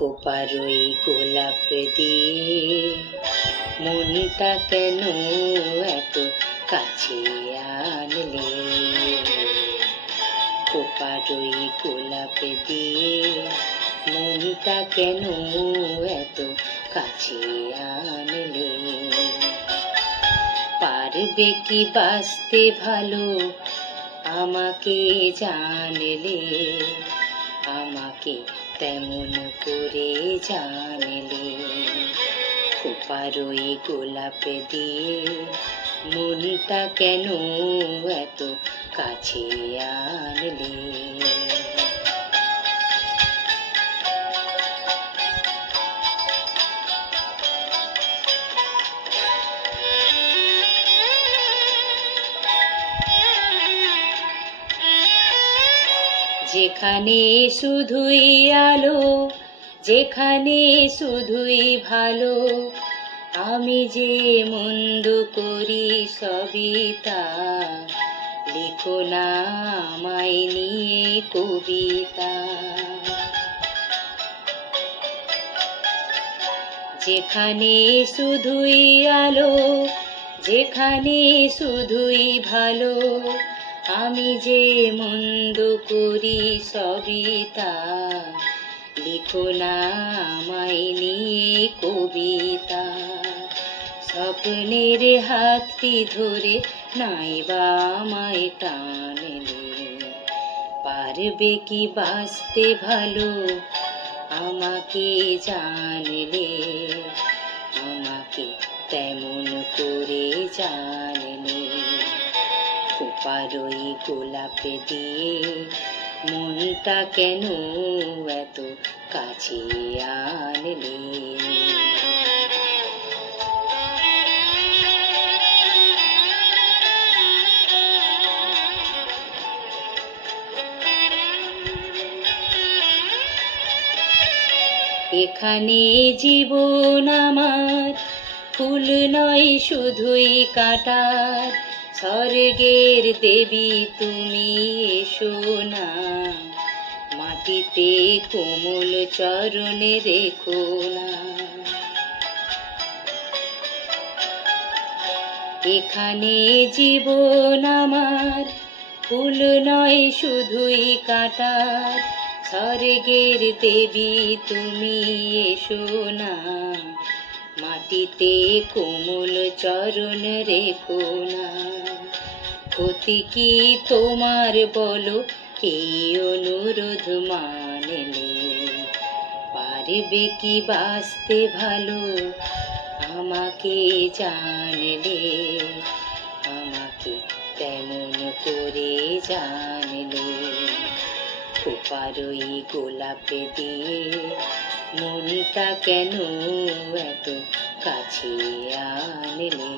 খোপার ওই গোলাপ দিয়ে মনটা কেন এত কাছে আনলে? খোপার ওই গোলাপ দিয়ে মনটা কেন এত কাছে আনলে? পারবে কি বাঁচতে ভালো আমাকে জানলে? আমাকে তেমন করে জানলে? খোপার ওই গোলাপ দিয়ে মনটা কেন এত কাছে আনলে? যেখানে শুধুই আলো, যেখানে শুধুই ভালো, আমি যে মন্দ করি সবই তা। লিখো না আমায় নিয়ে কবিতা। যেখানে শুধুই আলো, যেখানে শুধুই ভালো, আমি যে মন্দ করি সবই তা। লিখো না আমায় নিয়ে কবিতা। স্বপ্নের হাতটি ধরে নাইবা আমায় টানলে? পারবে কি বাঁচতে ভালো আমাকে জানলে? আমাকে তেমন করে জানলে? খোপার ওই গোলাপ দিয়ে মনটা কেন এত কাছে আনলে? এখানে জীবন আমার ফুল নয় শুধুই কাঁটার। স্বর্গের দেবী তুমি এসো না, মাটিতে কোমল চরণে রেখো না। এখানে জীবন আমার ফুল নয় শুধুই কাঁটার। স্বর্গের দেবী তুমি এসো না, মাটিতে কোমল চরণ রেখো না। ক্ষতি কি তোমার বলো এই অনুরোধ মানলে? পারবে কি বাঁচতে ভালো আমাকে জানলে? আমাকে তেমন করে জানলে? খোপার ওই গোলাপ দিয়ে মনটা কেন এত কাছে আনলে?